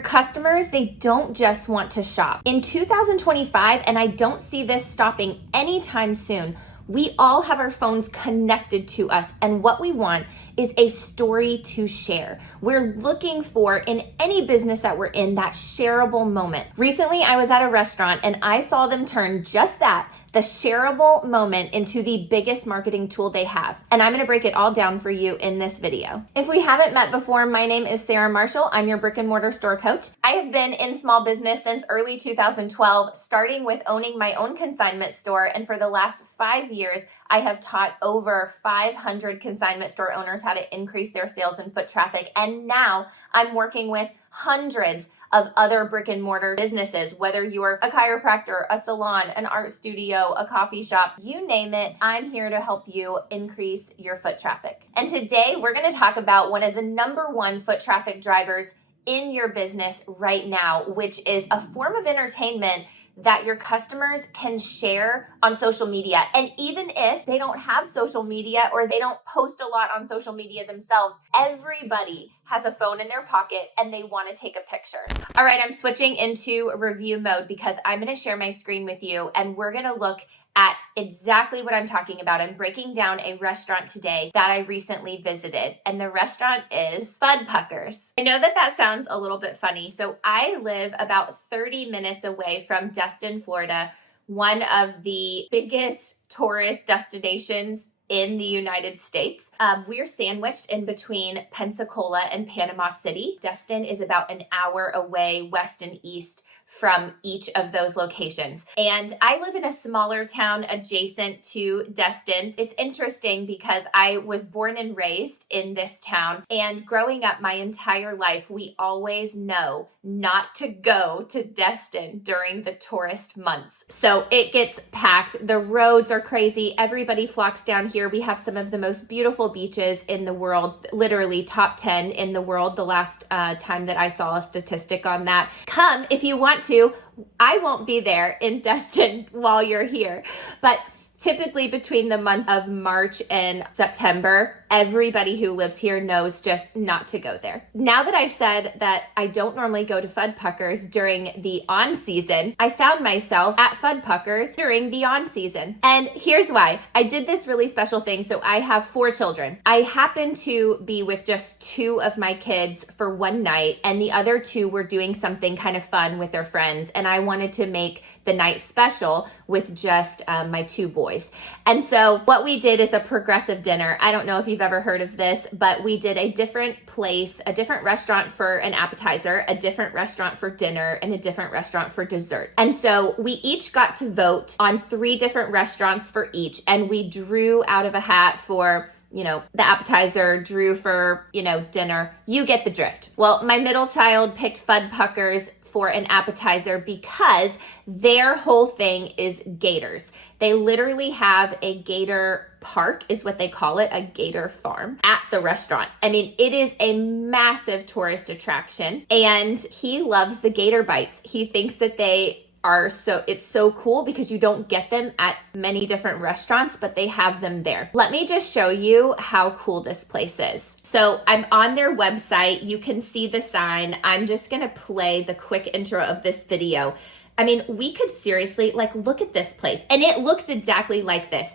Your customers, they don't just want to shop. In 2025, and I don't see this stopping anytime soon, we all have our phones connected to us, and what we want is a story to share. We're looking for, in any business that we're in, that shareable moment. Recently, I was at a restaurant and I saw them turn just that, the shareable moment, into the biggest marketing tool they have. And I'm gonna break it all down for you in this video. If we haven't met before, my name is Sarah Marshall. I'm your brick and mortar store coach. I have been in small business since early 2012, starting with owning my own consignment store. And for the last 5 years, I have taught over 500 consignment store owners how to increase their sales and foot traffic. And now I'm working with hundreds of other brick and mortar businesses, whether you're a chiropractor, a salon, an art studio, a coffee shop, you name it, I'm here to help you increase your foot traffic. And today we're gonna talk about one of the #1 foot traffic drivers in your business right now, which is a form of entertainment that your customers can share on social media. And even if they don't have social media or they don't post a lot on social media themselves, everybody has a phone in their pocket and they want to take a picture. All right, I'm switching into review mode because I'm going to share my screen with you and we're going to look at exactly what I'm talking about. I'm breaking down a restaurant today that I recently visited, and the restaurant is Fudpuckers. I know that sounds a little bit funny. So I live about 30 minutes away from Destin, Florida, one of the biggest tourist destinations in the United States. We're sandwiched in between Pensacola and Panama City. Destin is about an hour away, west and east from each of those locations. And I live in a smaller town adjacent to Destin. It's interesting because I was born and raised in this town, and growing up my entire life, we always know not to go to Destin during the tourist months. So it gets packed. The roads are crazy. Everybody flocks down here. We have some of the most beautiful beaches in the world, literally top 10 in the world the last time that I saw a statistic on that. Come if you want to. I won't be there in Destin while you're here, but typically between the months of March and September, everybody who lives here knows just not to go there. Now that I've said that I don't normally go to Fudpuckers during the on season, I found myself at Fudpuckers during the on season. And here's why. I did this really special thing. So I have 4 children. I happened to be with just 2 of my kids for one night, and the other 2 were doing something kind of fun with their friends. And I wanted to make the night special with just my 2 boys. And so what we did is a progressive dinner. I don't know if you've ever heard of this, but we did a different place, a different restaurant for an appetizer, a different restaurant for dinner, and a different restaurant for dessert. And so we each got to vote on 3 different restaurants for each, and we drew out of a hat for the appetizer, drew for, dinner. You get the drift. Well, my middle child picked Fudpuckers for an appetizer because their whole thing is gators. They literally have a gator park, is what they call it, a gator farm at the restaurant. I mean, it is a massive tourist attraction, and he loves the gator bites. He thinks that it's so cool because you don't get them at many different restaurants, but they have them there. Let me just show you how cool this place is. So I'm on their website. You can see the sign. I'm just gonna play the quick intro of this video. I mean, we could seriously, look at this place, and it looks exactly like this.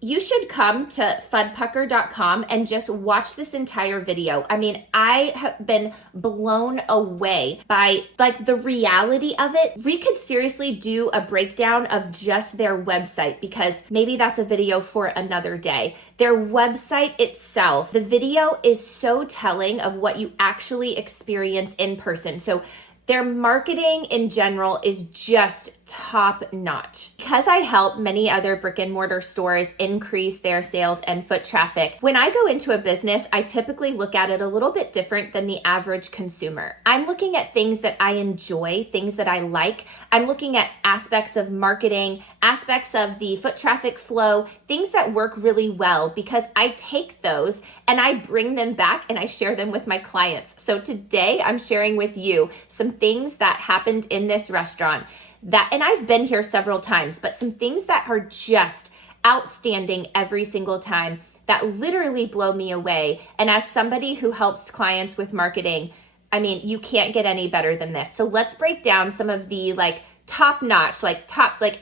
You should come to fudpucker.com and just watch this entire video. I mean, I have been blown away by the reality of it. We could seriously do a breakdown of just their website, because maybe that's a video for another day. Their website itself, the video is so telling of what you actually experience in person. So their marketing in general is just top notch. Because I help many other brick and mortar stores increase their sales and foot traffic, when I go into a business, I typically look at it a little bit different than the average consumer. I'm looking at things that I enjoy, things that I like. I'm looking at aspects of marketing, aspects of the foot traffic flow, things that work really well, because I take those and I bring them back and I share them with my clients. So today I'm sharing with you some things that happened in this restaurant and I've been here several times, but some things that are just outstanding every single time that literally blow me away. And as somebody who helps clients with marketing, I mean, you can't get any better than this. So let's break down some of the like top notch, like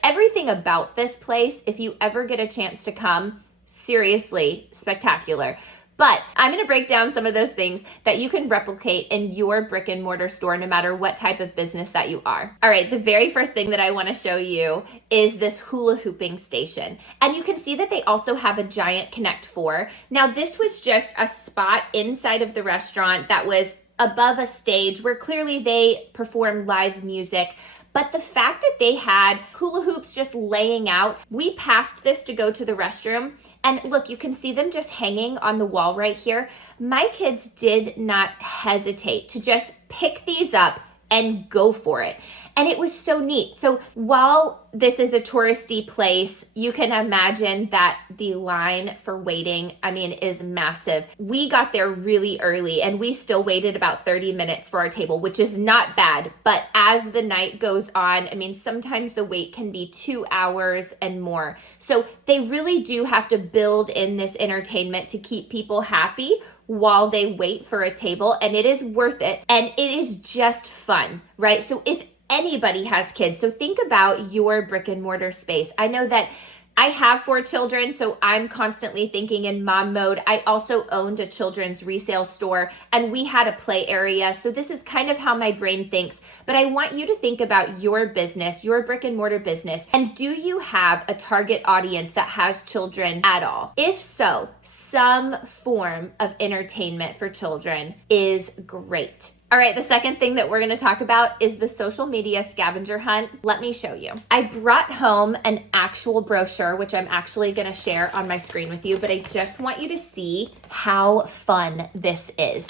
everything about this place. If you ever get a chance to come, seriously spectacular. But I'm going to break down some of those things that you can replicate in your brick and mortar store, no matter what type of business that you are. All right, the very first thing that I want to show you is this hula hooping station. And you can see that they also have a giant Connect 4. Now, this was just a spot inside of the restaurant that was above a stage where clearly they perform live music. But the fact that they had hula hoops just laying out, we passed this to go to the restroom. And look, you can see them just hanging on the wall right here. My kids did not hesitate to just pick these up and go for it. And it was so neat. So while this is a touristy place, you can imagine that the line for waiting, I mean, is massive. We got there really early and we still waited about 30 minutes for our table, which is not bad. But as the night goes on, I mean, sometimes the wait can be 2 hours and more. So they really do have to build in this entertainment to keep people happy while they wait for a table, and it is worth it, and it is just fun, right? So if anybody has kids, so think about your brick and mortar space. I know that I have 4 children, so I'm constantly thinking in mom mode. I also owned a children's resale store and we had a play area. So this is kind of how my brain thinks. But I want you to think about your business, your brick and mortar business. And do you have a target audience that has children at all? If so, some form of entertainment for children is great. All right, the second thing that we're going to talk about is the social media scavenger hunt. Let me show you. I brought home an actual brochure, which I'm actually going to share on my screen with you, but I just want you to see how fun this is.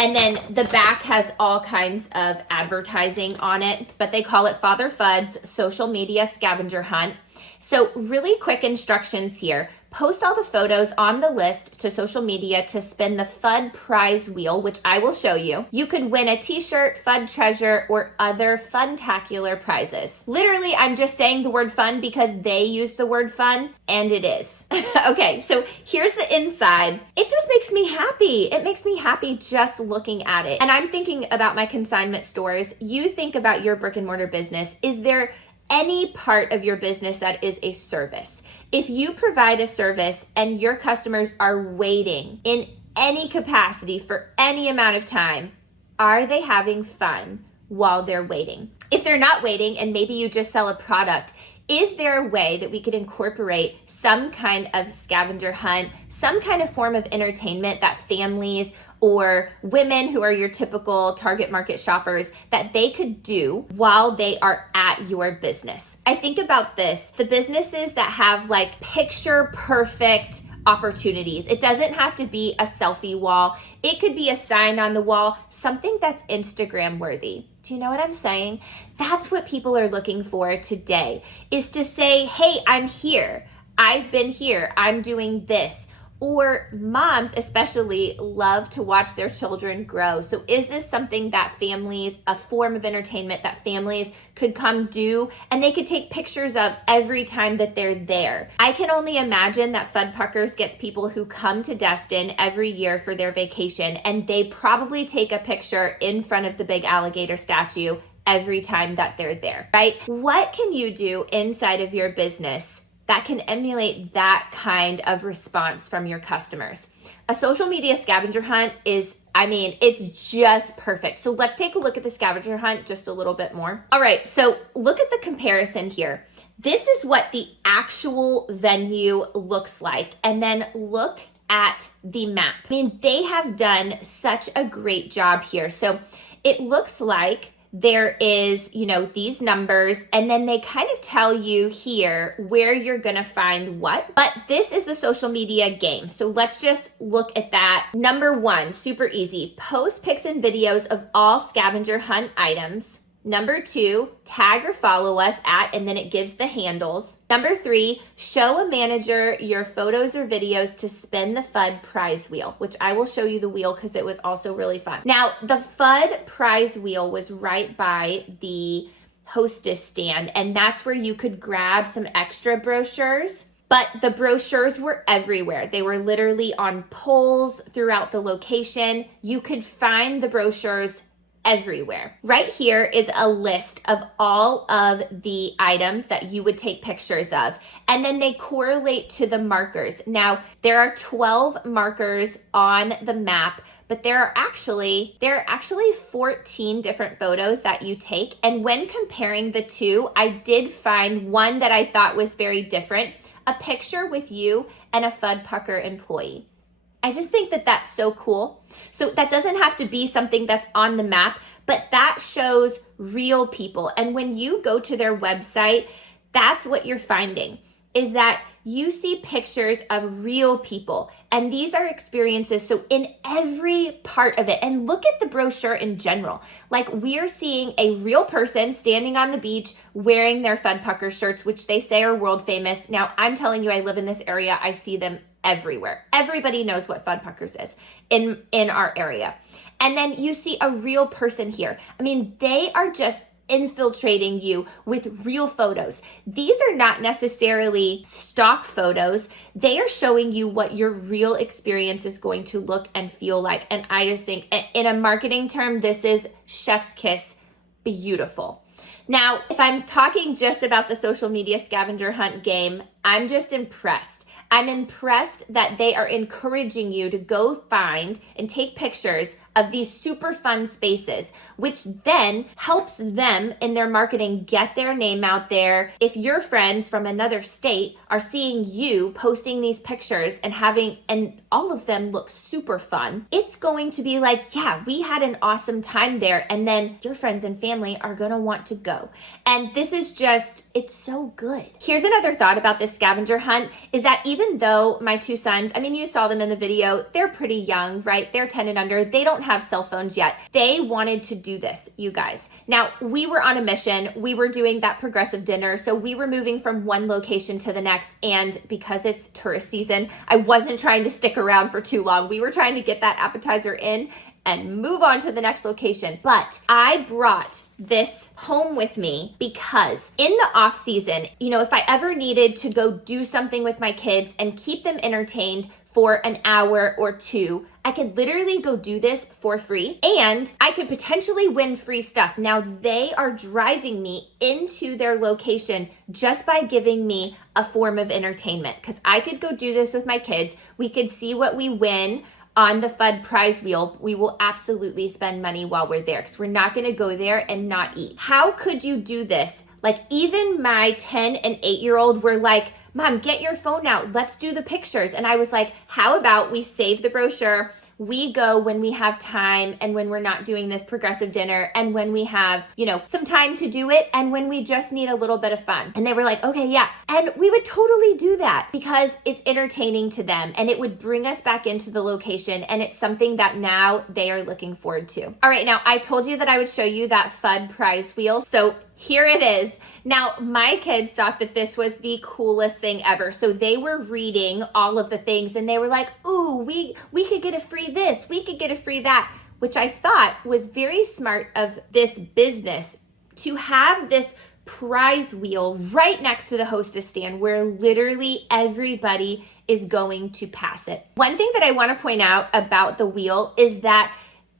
And then the back has all kinds of advertising on it, but they call it Father Fudd's Social Media Scavenger Hunt. So really quick instructions here. Post all the photos on the list to social media to spin the FUD prize wheel, which I will show you. You could win a t-shirt, FUD treasure, or other funtacular prizes. Literally, I'm just saying the word fun because they use the word fun, and it is. Okay, so here's the inside. It just makes me happy. It makes me happy just looking at it. And I'm thinking about my consignment stores. You think about your brick and mortar business. Is there any part of your business that is a service? If you provide a service and your customers are waiting in any capacity for any amount of time, are they having fun while they're waiting? If they're not waiting and maybe you just sell a product, is there a way that we could incorporate some kind of scavenger hunt, some kind of form of entertainment that families or women who are your typical target market shoppers that they could do while they are at your business? I think about this, the businesses that have like picture perfect opportunities. It doesn't have to be a selfie wall. It could be a sign on the wall, something that's Instagram worthy. Do you know what I'm saying? That's what people are looking for today, is to say, hey, I'm here. I've been here. I'm doing this. Or moms especially love to watch their children grow. So is this something that families, a form of entertainment that families could come do and they could take pictures of every time that they're there? I can only imagine that Fuddpuckers gets people who come to Destin every year for their vacation, and they probably take a picture in front of the big alligator statue every time that they're there, right? What can you do inside of your business that can emulate that kind of response from your customers? A social media scavenger hunt is, I mean, it's just perfect. So let's take a look at the scavenger hunt just a little bit more. All right, so look at the comparison here. This is what the actual venue looks like. And then look at the map. I mean, they have done such a great job here. So it looks like there is, you know, these numbers, and then they kind of tell you here where you're gonna find what. But this is the social media game. So let's just look at that. Number 1, super easy. Post pics and videos of all scavenger hunt items. Number 2, tag or follow us at, and then it gives the handles. Number 3, show a manager your photos or videos to spin the FUD prize wheel, which I will show you the wheel because it was also really fun. Now, the FUD prize wheel was right by the hostess stand, and that's where you could grab some extra brochures. But the brochures were everywhere. They were literally on poles throughout the location. You could find the brochures everywhere. Right here is a list of all of the items that you would take pictures of, and then they correlate to the markers. Now, there are 12 markers on the map, but there are actually 14 different photos that you take. And when comparing the two, I did find one that I thought was very different, a picture with you and a Fuddpucker employee. I just think that that's so cool. So that doesn't have to be something that's on the map, but that shows real people. And when you go to their website, that's what you're finding, is that you see pictures of real people. And these are experiences. So in every part of it, and look at the brochure in general, like we're seeing a real person standing on the beach wearing their Fuddpucker shirts, which they say are world famous. Now, I'm telling you, I live in this area. I see them everywhere. Everybody knows what Fuddpuckers is in our area. And then you see a real person here. I mean, they are just infiltrating you with real photos. These are not necessarily stock photos. They are showing you what your real experience is going to look and feel like. And I just think, in a marketing term, this is chef's kiss, beautiful. Now, if I'm talking just about the social media scavenger hunt game, I'm just impressed. I'm impressed that they are encouraging you to go find and take pictures of these super fun spaces, which then helps them in their marketing get their name out there. If your friends from another state are seeing you posting these pictures and all of them look super fun, it's going to be like, yeah, we had an awesome time there. And then your friends and family are going to want to go. And this is just, it's so good. Here's another thought about this scavenger hunt is that even though my two sons, I mean, you saw them in the video, they're pretty young, right? They're 10 and under. They don't have cell phones yet. They wanted to do this, you guys. Now, we were on a mission. We were doing that progressive dinner. So we were moving from one location to the next. And because it's tourist season, I wasn't trying to stick around for too long. We were trying to get that appetizer in and move on to the next location. But I brought this home with me because in the off season, if I ever needed to go do something with my kids and keep them entertained for an hour or two, I could literally go do this for free and I could potentially win free stuff. Now they are driving me into their location just by giving me a form of entertainment because I could go do this with my kids. We could see what we win on the Fudd prize wheel. We will absolutely spend money while we're there because we're not going to go there and not eat. How could you do this? Like even my 10 and 8-year-old were like, Mom, get your phone out. Let's do the pictures. And I was like, how about we save the brochure? We go when we have time and when we're not doing this progressive dinner and when we have, some time to do it and when we just need a little bit of fun. And they were like, okay, yeah. And we would totally do that because it's entertaining to them and it would bring us back into the location and it's something that now they are looking forward to. All right, now I told you that I would show you that Fudd prize wheel. So here it is. Now, my kids thought that this was the coolest thing ever. So they were reading all of the things and they were like, ooh, we could get a free this, we could get a free that, which I thought was very smart of this business to have this prize wheel right next to the hostess stand where literally everybody is going to pass it. One thing that I want to point out about the wheel is that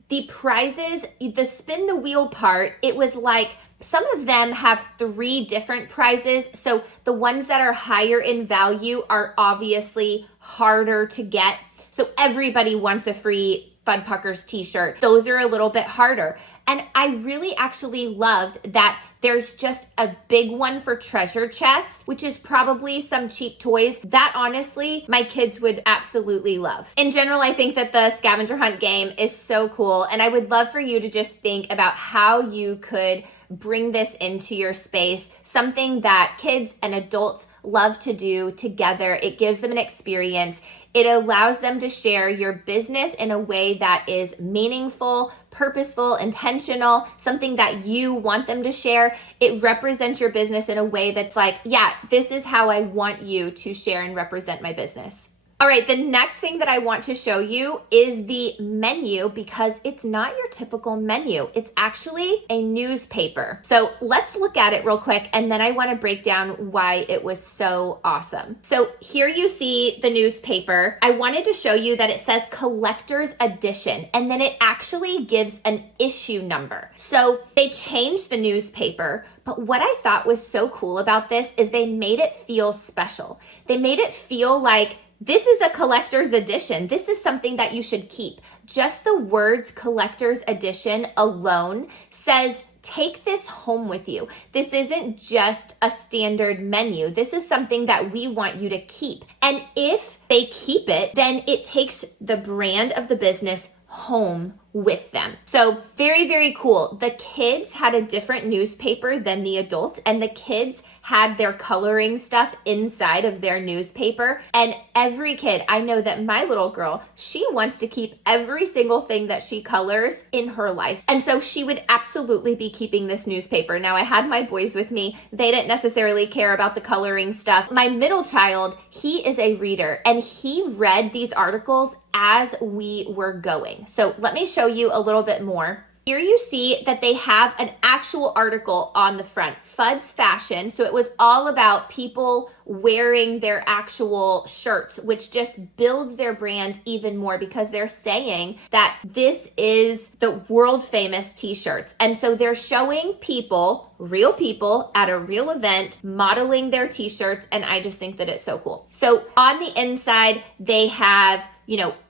the prizes, the spin the wheel part, it was like, some of them have 3 different prizes. So the ones that are higher in value are obviously harder to get. So everybody wants a free Fuddpuckers t-shirt. Those are a little bit harder. And I really actually loved that there's just a big one for treasure chest, which is probably some cheap toys that honestly my kids would absolutely love. In general, I think that the scavenger hunt game is so cool. And I would love for you to just think about how you could bring this into your space, something that kids and adults love to do together. It gives them an experience. It allows them to share your business in a way that is meaningful, purposeful, intentional, something that you want them to share. It represents your business in a way that's like, yeah, this is how I want you to share and represent my business. All right, the next thing that I want to show you is the menu, because it's not your typical menu. It's actually a newspaper. So let's look at it real quick, and then I want to break down why it was so awesome. So here you see the newspaper. I wanted to show you that it says collector's edition, and then it actually gives an issue number. So they changed the newspaper, but what I thought was so cool about this is they made it feel special. They made it feel like this is a collector's edition. This is something that you should keep. Just the words collector's edition alone says, take this home with you. This isn't just a standard menu. This is something that we want you to keep. And if they keep it, then it takes the brand of the business home with them. So very, very cool. The kids had a different newspaper than the adults, and the kids had their coloring stuff inside of their newspaper. And every kid, I know that my little girl, she wants to keep every single thing that she colors in her life. And so she would absolutely be keeping this newspaper. Now I had my boys with me. They didn't necessarily care about the coloring stuff. My middle child, he is a reader, and he read these articles as we were going. So let me show you a little bit more. Here you see that they have an actual article on the front, Fudd's Fashion. So it was all about people wearing their actual shirts, which just builds their brand even more, because they're saying that this is the world famous t-shirts. And so they're showing people, real people at a real event, modeling their t-shirts. And I just think that it's so cool. So on the inside, they have,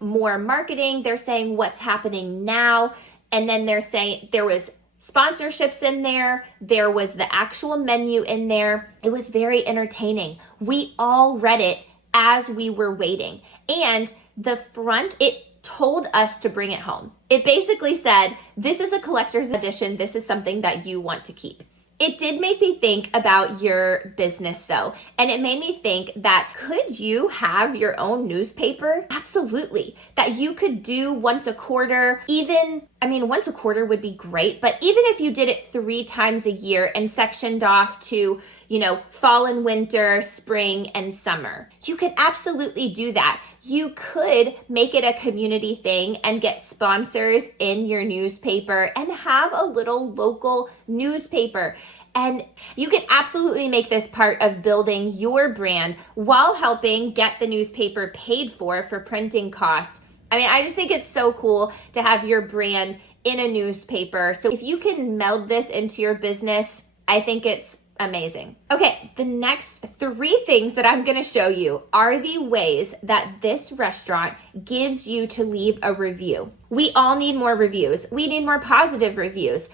more marketing. They're saying what's happening now. And then they're saying there was sponsorships in there. There was the actual menu in there. It was very entertaining. We all read it as we were waiting. And the front, it told us to bring it home. It basically said, this is a collector's edition. This is something that you want to keep. It did make me think about your business though. And it made me think that could you have your own newspaper? Absolutely. That you could do once a quarter, once a quarter would be great, but even if you did it 3 times a year and sectioned off to, fall and winter, spring and summer, you could absolutely do that. You could make it a community thing and get sponsors in your newspaper and have a little local newspaper. And you can absolutely make this part of building your brand while helping get the newspaper paid for printing costs. I just think it's so cool to have your brand in a newspaper. So if you can meld this into your business, I think it's amazing. Okay, the next 3 things that I'm going to show you are the ways that this restaurant gives you to leave a review. We all need more reviews. We need more positive reviews.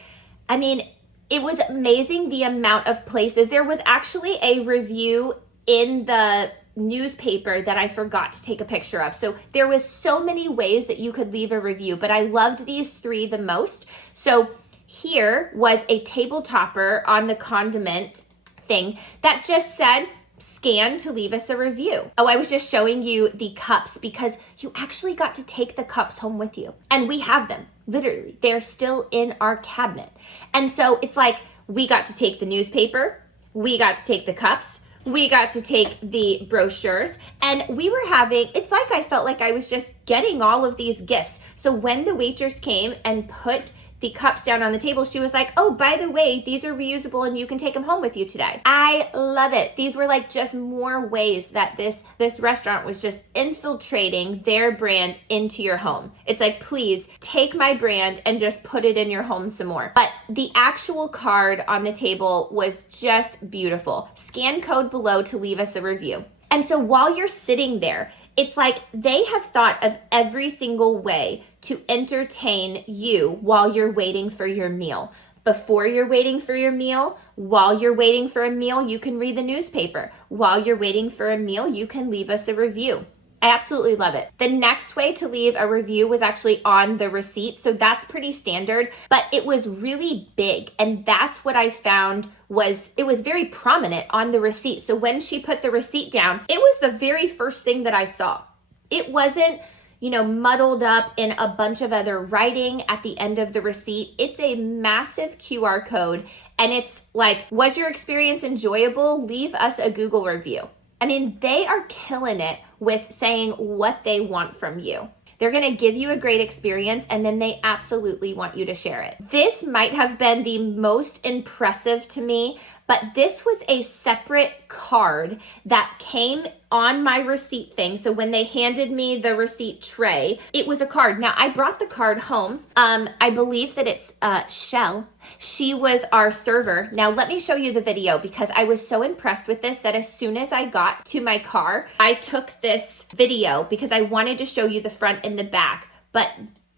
It was amazing the amount of places. There was actually a review in the newspaper that I forgot to take a picture of. So there was so many ways that you could leave a review, but I loved these 3 the most. So here was a table topper on the condiment thing that just said, scan to leave us a review. Oh, I was just showing you the cups because you actually got to take the cups home with you. And we have them, literally. They're still in our cabinet. And so it's like, we got to take the newspaper, we got to take the cups, we got to take the brochures, and we were having, it's like I felt like I was just getting all of these gifts. So when the waitress came and put the cups down on the table, she was like, oh, by the way, these are reusable and you can take them home with you today. I love it. These were like just more ways that this restaurant was just infiltrating their brand into your home. It's like, please take my brand and just put it in your home some more. But the actual card on the table was just beautiful. Scan code below to leave us a review. And so while you're sitting there, it's like they have thought of every single way to entertain you while you're waiting for your meal. Before you're waiting for your meal, while you're waiting for a meal, you can read the newspaper. While you're waiting for a meal, you can leave us a review. I absolutely love it. The next way to leave a review was actually on the receipt. So that's pretty standard, but it was really big. And that's what I found it was very prominent on the receipt. So when she put the receipt down, it was the very first thing that I saw. It wasn't, muddled up in a bunch of other writing at the end of the receipt. It's a massive QR code. And it's like, was your experience enjoyable? Leave us a Google review. I mean, they are killing it with saying what they want from you. They're gonna give you a great experience, and then they absolutely want you to share it. This might have been the most impressive to me, but this was a separate card that came on my receipt thing. So when they handed me the receipt tray, it was a card. Now, I brought the card home. I believe that it's Shell. She was our server. Now, let me show you the video because I was so impressed with this that as soon as I got to my car, I took this video because I wanted to show you the front and the back. But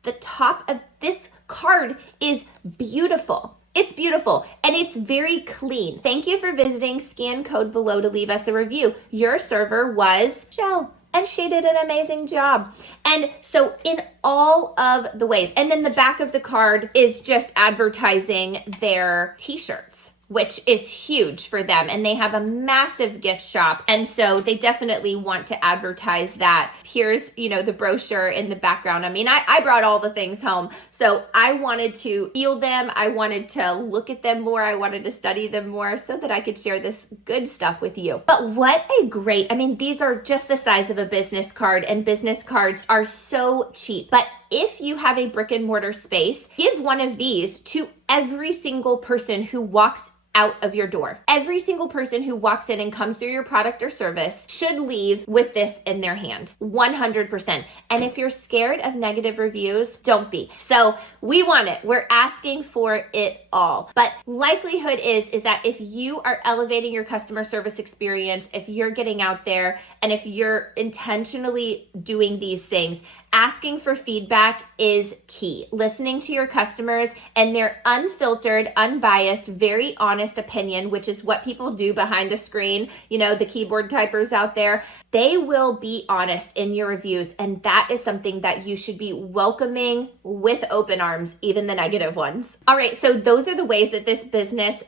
the top of this card is beautiful. It's beautiful and it's very clean. Thank you for visiting. Scan code below to leave us a review. Your server was Shell, and she did an amazing job. And so in all of the ways, and then the back of the card is just advertising their t-shirts, which is huge for them. And they have a massive gift shop. And so they definitely want to advertise that. Here's, the brochure in the background. I mean, I brought all the things home. So I wanted to feel them. I wanted to look at them more. I wanted to study them more so that I could share this good stuff with you. But what a great, these are just the size of a business card, and business cards are so cheap. But if you have a brick and mortar space, give one of these to every single person who walks out of your door. Every single person who walks in and comes through your product or service should leave with this in their hand, 100%. And if you're scared of negative reviews, don't be. So we want it. We're asking for it all. But likelihood is that if you are elevating your customer service experience, if you're getting out there, and if you're intentionally doing these things, asking for feedback is key. Listening to your customers and their unfiltered, unbiased, very honest opinion, which is what people do behind a screen, the keyboard typers out there, they will be honest in your reviews. And that is something that you should be welcoming with open arms, even the negative ones. All right, so those are the ways that this business,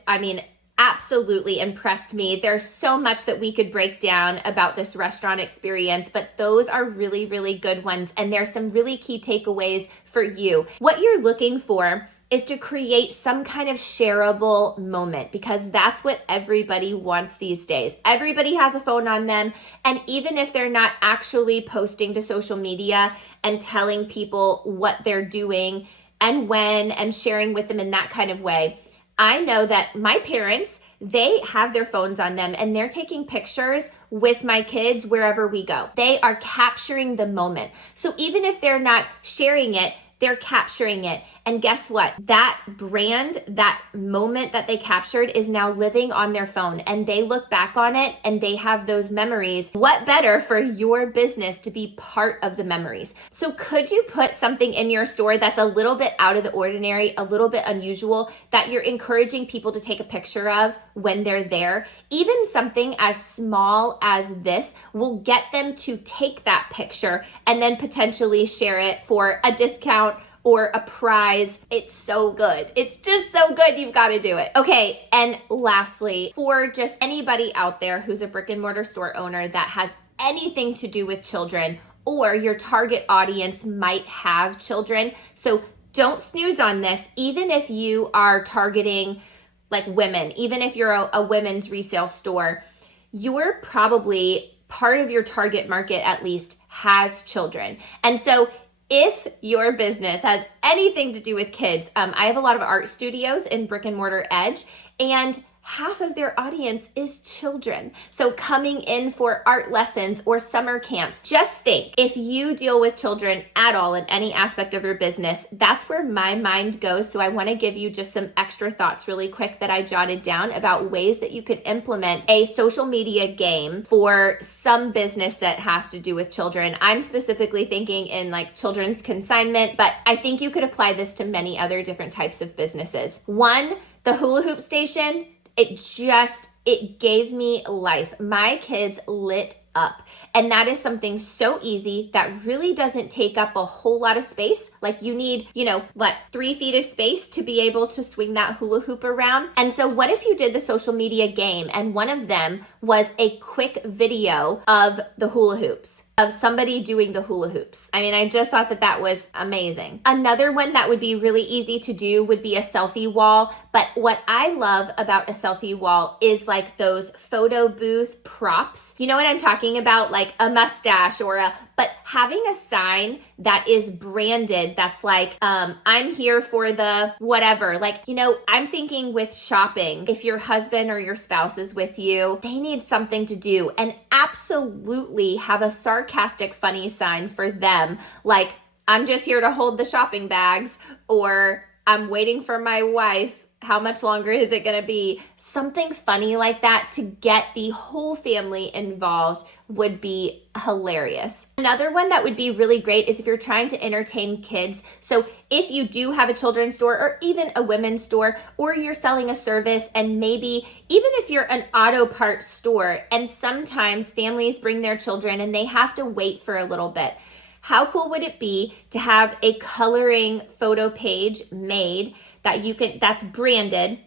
absolutely impressed me. There's so much that we could break down about this restaurant experience, but those are really, really good ones. And there's some really key takeaways for you. What you're looking for is to create some kind of shareable moment, because that's what everybody wants these days. Everybody has a phone on them. And even if they're not actually posting to social media and telling people what they're doing and when and sharing with them in that kind of way, I know that my parents, they have their phones on them and they're taking pictures with my kids wherever we go. They are capturing the moment. So even if they're not sharing it, they're capturing it. And guess what? That brand, that moment that they captured is now living on their phone, and they look back on it and they have those memories. What better for your business to be part of the memories? So could you put something in your store that's a little bit out of the ordinary, a little bit unusual, that you're encouraging people to take a picture of when they're there? Even something as small as this will get them to take that picture and then potentially share it for a discount or a prize. It's so good. It's just so good. You've got to do it. Okay. And lastly, for just anybody out there who's a brick and mortar store owner that has anything to do with children, or your target audience might have children. So don't snooze on this. Even if you are targeting like women, even if you're a women's resale store, you're probably part of your target market at least has children. And so if your business has anything to do with kids, I have a lot of art studios in brick and mortar edge, and half of their audience is children. So coming in for art lessons or summer camps, just think, if you deal with children at all in any aspect of your business, that's where my mind goes. So I want to give you just some extra thoughts really quick that I jotted down about ways that you could implement a social media game for some business that has to do with children. I'm specifically thinking in like children's consignment, but I think you could apply this to many other different types of businesses. One, the hula hoop station, it gave me life. My kids lit up. And that is something so easy that really doesn't take up a whole lot of space. Like you need, 3 feet of space to be able to swing that hula hoop around. And so what if you did the social media game and one of them was a quick video of the hula hoops, of somebody doing the hula hoops? I mean, I just thought that that was amazing. Another one that would be really easy to do would be a selfie wall. But what I love about a selfie wall is like those photo booth props. You know what I'm talking about? Like a mustache but having a sign that is branded, that's like, I'm here for the whatever. Like, I'm thinking with shopping, if your husband or your spouse is with you, they need something to do, and absolutely have a sarcastic, funny sign for them. Like, I'm just here to hold the shopping bags, or I'm waiting for my wife. How much longer is it going to be? Something funny like that to get the whole family involved would be hilarious. Another one that would be really great is if you're trying to entertain kids. So if you do have a children's store or even a women's store, or you're selling a service, and maybe even if you're an auto parts store and sometimes families bring their children and they have to wait for a little bit. How cool would it be to have a coloring photo page made that's branded,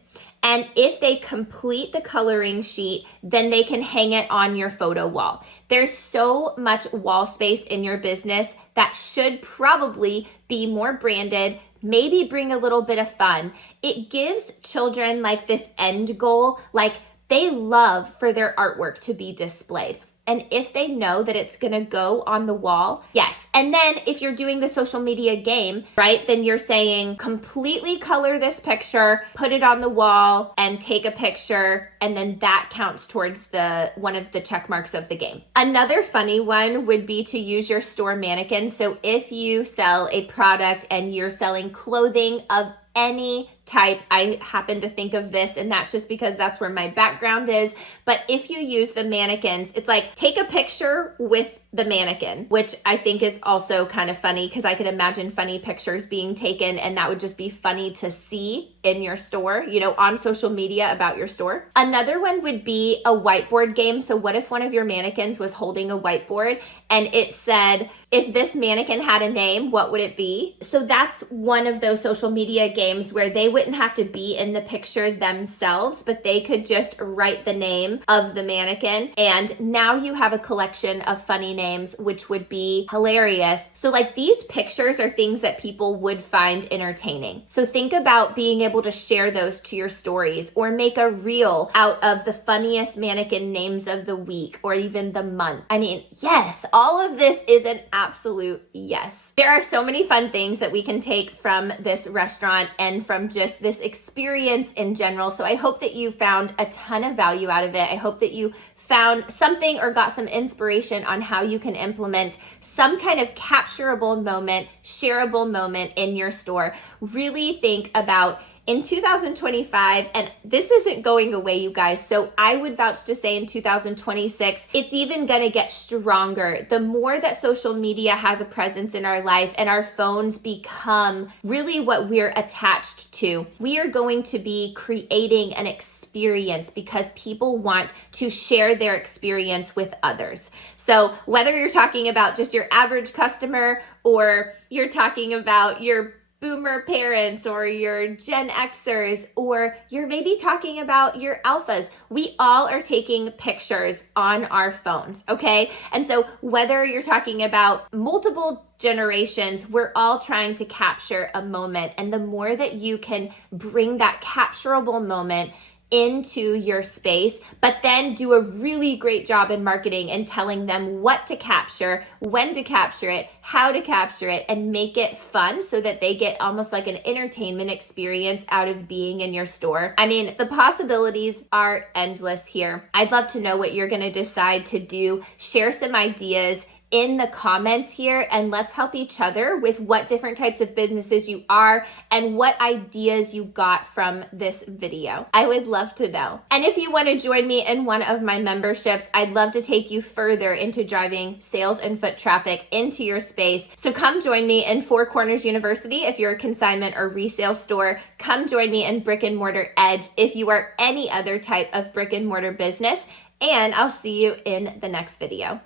and if they complete the coloring sheet, then they can hang it on your photo wall. There's so much wall space in your business that should probably be more branded, maybe bring a little bit of fun. It gives children like this end goal, like they love for their artwork to be displayed. And if they know that it's gonna go on the wall, yes. And then if you're doing the social media game, right, then you're saying completely color this picture, put it on the wall, and take a picture, and then that counts towards one of the check marks of the game. Another funny one would be to use your store mannequin. So if you sell a product and you're selling clothing of any type, I happen to think of this, and that's just because that's where my background is. But if you use the mannequins, it's like take a picture with the mannequin, which I think is also kind of funny because I could imagine funny pictures being taken, and that would just be funny to see in your store, on social media about your store. Another one would be a whiteboard game. So what if one of your mannequins was holding a whiteboard and it said, if this mannequin had a name, what would it be? So that's one of those social media games where they wouldn't have to be in the picture themselves, but they could just write the name of the mannequin. And now you have a collection of funny names, which would be hilarious. So like these pictures are things that people would find entertaining. So think about being able to share those to your stories, or make a reel out of the funniest mannequin names of the week or even the month. I mean, yes, all of this is an absolute yes. There are so many fun things that we can take from this restaurant and from just this experience in general. So I hope that you found a ton of value out of it. I hope that you found something or got some inspiration on how you can implement some kind of capturable moment, shareable moment in your store. Really think about in 2025, and this isn't going away, you guys, so I would vouch to say in 2026, it's even gonna get stronger. The more that social media has a presence in our life and our phones become really what we're attached to, we are going to be creating an experience because people want to share their experience with others. So whether you're talking about just your average customer, or you're talking about your boomer parents or your Gen Xers, or you're maybe talking about your alphas, we all are taking pictures on our phones, okay? And so whether you're talking about multiple generations, we're all trying to capture a moment. And the more that you can bring that capturable moment into your space, but then do a really great job in marketing and telling them what to capture, when to capture it, how to capture it, and make it fun so that they get almost like an entertainment experience out of being in your store. I mean, the possibilities are endless here. I'd love to know what you're going to decide to do. Share some ideas in the comments here, and let's help each other with what different types of businesses you are and what ideas you got from this video. I would love to know. And if you want to join me in one of my memberships, I'd love to take you further into driving sales and foot traffic into your space. So come join me in Four Corners University if you're a consignment or resale store. Come join me in Brick and Mortar Edge if you are any other type of brick and mortar business. And I'll see you in the next video.